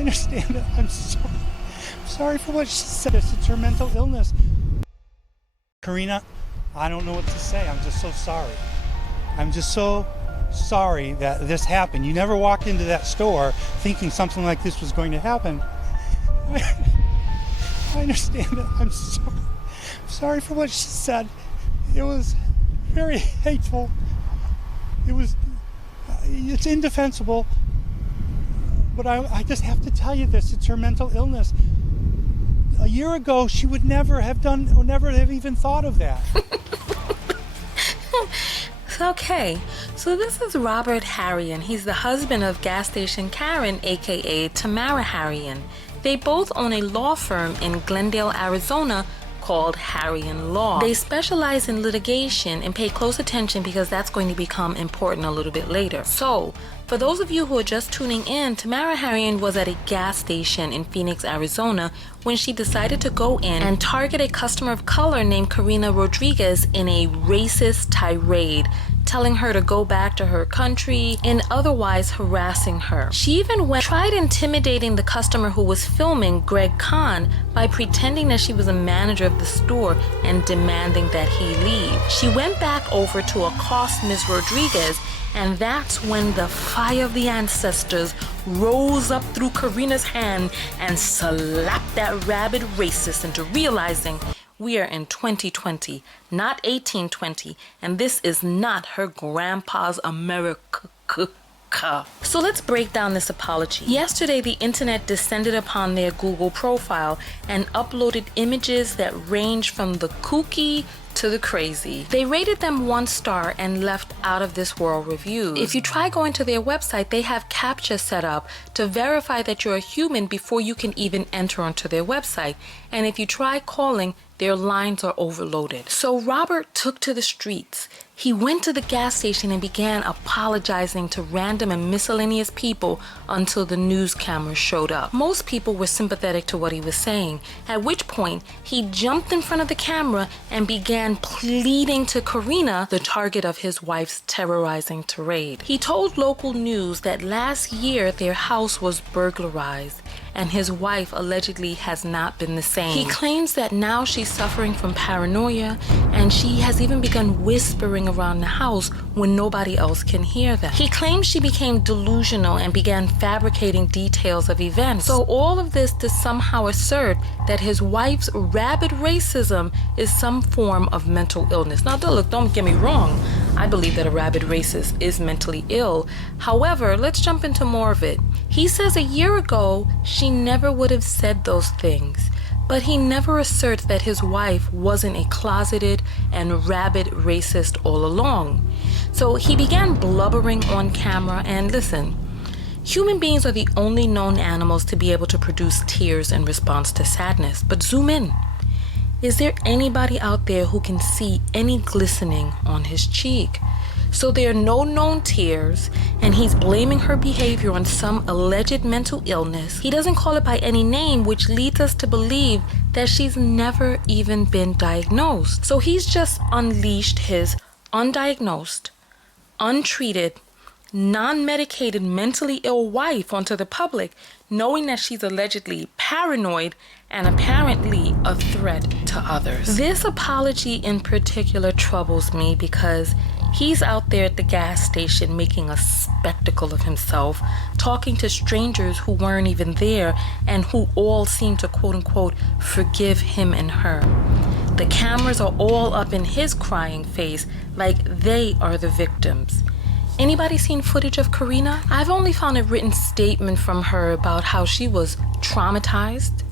understand it. I'm sorry for what she said. It's her mental illness. Karina, I don't know what to say. I'm just so sorry. I'm just so sorry that this happened. You never walked into that store thinking something like this was going to happen. I understand it. I'm sorry for what she said. It was very hateful. It's indefensible. But I just have to tell you this. It's her mental illness. A year ago, she would never have done, or never have even thought of that. Okay, so this is Robert Harrian. He's the husband of gas station Karen, aka Tamara Harrian. They both own a law firm in Glendale, Arizona called Harrian Law. They specialize in litigation and pay close attention because that's going to become important a little bit later. So, for those of you who are just tuning in, Tamara Harrian was at a gas station in Phoenix, Arizona when she decided to go in and target a customer of color named Karina Rodriguez in a racist tirade, telling her to go back to her country and otherwise harassing her. She even tried intimidating the customer who was filming, Greg Kahn, by pretending that she was a manager of the store and demanding that he leave. She went back over to accost Ms. Rodriguez, and that's when the fire of the ancestors rose up through Karina's hand and slapped that rabid racist into realizing we are in 2020, not 1820, and this is not her grandpa's America. So let's break down this apology. Yesterday, the internet descended upon their Google profile and uploaded images that range from the kooky to the crazy. They rated them 1 star and left out of this world reviews. If you try going to their website, they have CAPTCHA set up to verify that you're a human before you can even enter onto their website. And if you try calling, their lines are overloaded. So Robert took to the streets. He went to the gas station and began apologizing to random and miscellaneous people until the news cameras showed up. Most people were sympathetic to what he was saying, at which point he jumped in front of the camera and began pleading to Karina, the target of his wife's terrorizing tirade. He told local news that last year their house was burglarized and his wife allegedly has not been the same. He claims that now she's suffering from paranoia and she has even begun whispering around the house when nobody else can hear them. He claims she became delusional and began fabricating details of events. So all of this to somehow assert that his wife's rabid racism is some form of mental illness. Now look, don't get me wrong. I believe that a rabid racist is mentally ill. However, let's jump into more of it. He says a year ago, she never would have said those things, but he never asserts that his wife wasn't a closeted and rabid racist all along. So he began blubbering on camera, and listen, human beings are the only known animals to be able to produce tears in response to sadness. But zoom in. Is there anybody out there who can see any glistening on his cheek? So there are no known tears, and he's blaming her behavior on some alleged mental illness. He doesn't call it by any name, which leads us to believe that she's never even been diagnosed. So he's just unleashed his undiagnosed, untreated, non-medicated mentally ill wife onto the public, knowing that she's allegedly paranoid and apparently a threat to others. This apology in particular troubles me because he's out there at the gas station making a spectacle of himself, talking to strangers who weren't even there and who all seem to quote-unquote forgive him and her. The cameras are all up in his crying face like they are the victims. Anybody seen footage of Karina? I've only found a written statement from her about how she was traumatized,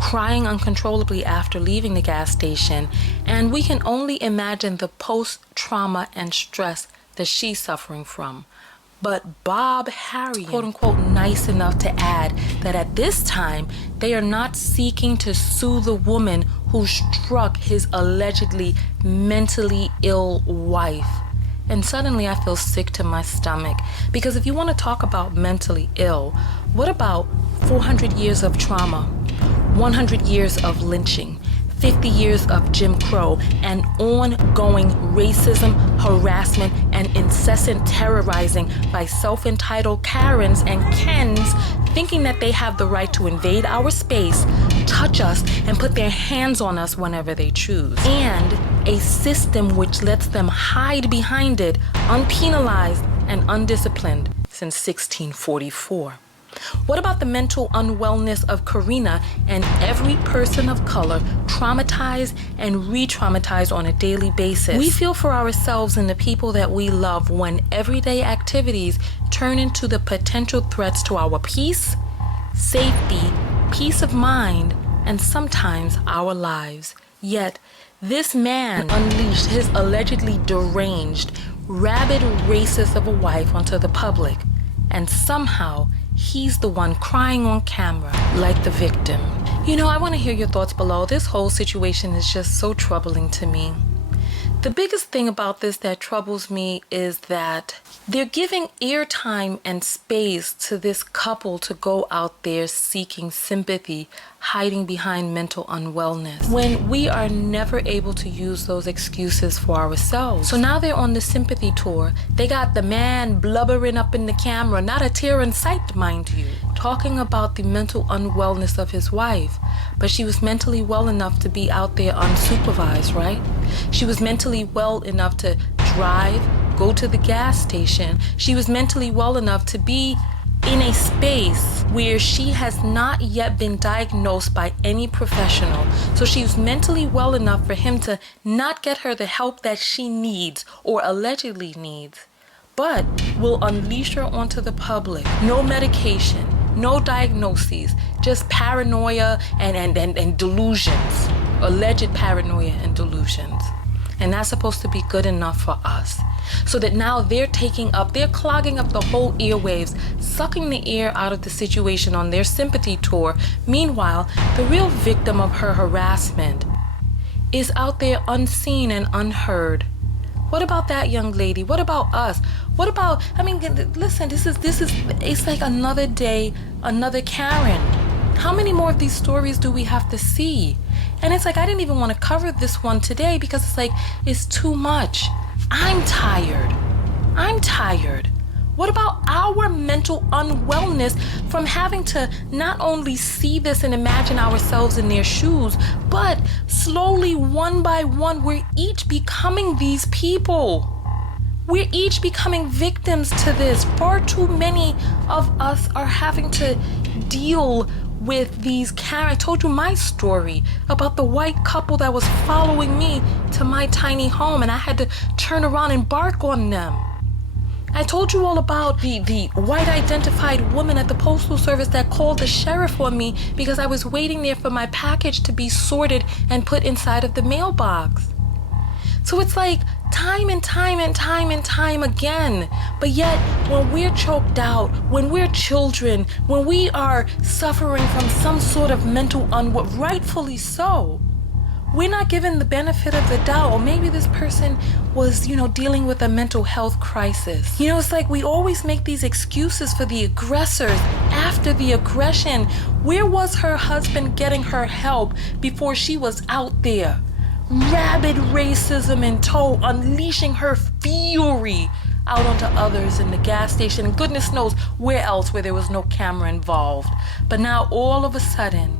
crying uncontrollably after leaving the gas station, and we can only imagine the post-trauma and stress that she's suffering from. But Bob Harrian, quote-unquote, nice enough to add that at this time, they are not seeking to sue the woman who struck his allegedly mentally ill wife. And suddenly I feel sick to my stomach, because if you want to talk about mentally ill, what about 400 years of trauma, 100 years of lynching, 50 years of Jim Crow, and ongoing racism, harassment, and incessant terrorizing by self-entitled Karens and Kens thinking that they have the right to invade our space, touch us, and put their hands on us whenever they choose. And a system which lets them hide behind it, unpenalized and undisciplined since 1644. What about the mental unwellness of Karina and every person of color traumatized and re-traumatized on a daily basis? We feel for ourselves and the people that we love when everyday activities turn into the potential threats to our peace, safety, peace of mind, and sometimes our lives. Yet, this man unleashed his allegedly deranged, rabid racist of a wife onto the public, and somehow he's the one crying on camera like the victim. You know, I want to hear your thoughts below. This whole situation is just so troubling to me. The biggest thing about this that troubles me is that they're giving airtime and space to this couple to go out there seeking sympathy, hiding behind mental unwellness, when we are never able to use those excuses for ourselves. So now they're on the sympathy tour. They got the man blubbering up in the camera, not a tear in sight, mind you, talking about the mental unwellness of his wife. But she was mentally well enough to be out there unsupervised, right? She was mentally well enough to drive, go to the gas station. She was mentally well enough to be in a space where she has not yet been diagnosed by any professional. So she was mentally well enough for him to not get her the help that she needs or allegedly needs, but will unleash her onto the public. No medication, no diagnoses, just paranoia and delusions. Alleged paranoia and delusions. And that's supposed to be good enough for us. So that now they're clogging up the whole airwaves, sucking the air out of the situation on their sympathy tour. Meanwhile, the real victim of her harassment is out there unseen and unheard. What about that young lady? What about us? What about, listen, it's like another day, another Karen. How many more of these stories do we have to see? And it's like, I didn't even want to cover this one today because it's like, it's too much. I'm tired. What about our mental unwellness from having to not only see this and imagine ourselves in their shoes, but slowly, one by one, we're each becoming these people. We're each becoming victims to this. Far too many of us are having to deal with these I told you my story about the white couple that was following me to my tiny home, and I had to turn around and bark on them. I told you all about the white identified woman at the postal service that called the sheriff on me because I was waiting there for my package to be sorted and put inside of the mailbox. So it's like time and time again. But yet, when we're choked out, when we're children, when we are suffering from some sort of mental rightfully so, we're not given the benefit of the doubt. Or maybe this person was, dealing with a mental health crisis. It's like we always make these excuses for the aggressors after the aggression. Where was her husband getting her help before she was out there? Rabid racism in tow, unleashing her fury out onto others in the gas station, and goodness knows where else where there was no camera involved. But now all of a sudden,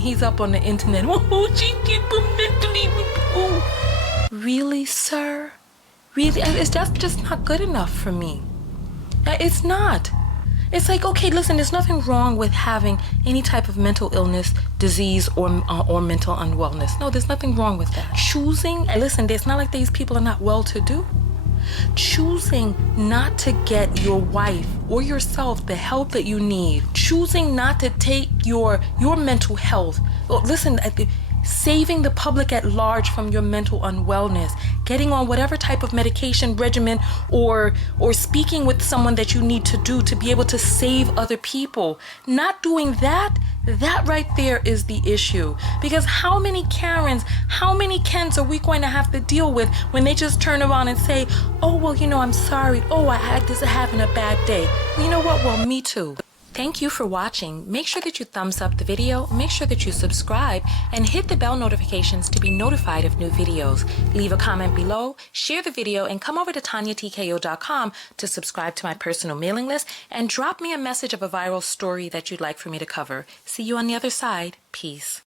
he's up on the internet. Oh, she mentally. Oh. Really, sir? Really? It's just not good enough for me. It's not. It's like, okay, listen, there's nothing wrong with having any type of mental illness, disease, or mental unwellness. No, there's nothing wrong with that. Listen, it's not like these people are not well-to-do. Choosing not to get your wife or yourself the help that you need, choosing not to take your mental health, listen, saving the public at large from your mental unwellness, getting on whatever type of medication regimen or speaking with someone that you need to do to be able to save other people. Not doing that right there is the issue. Because how many Karens, how many Kens are we going to have to deal with when they just turn around and say, oh, well, I'm sorry. Oh, I just having a bad day. Well, you know what? Well, me too. Thank you for watching. Make sure that you thumbs up the video, make sure that you subscribe, and hit the bell notifications to be notified of new videos. Leave a comment below, share the video, and come over to TonyaTKO.com to subscribe to my personal mailing list and drop me a message of a viral story that you'd like for me to cover. See you on the other side. Peace.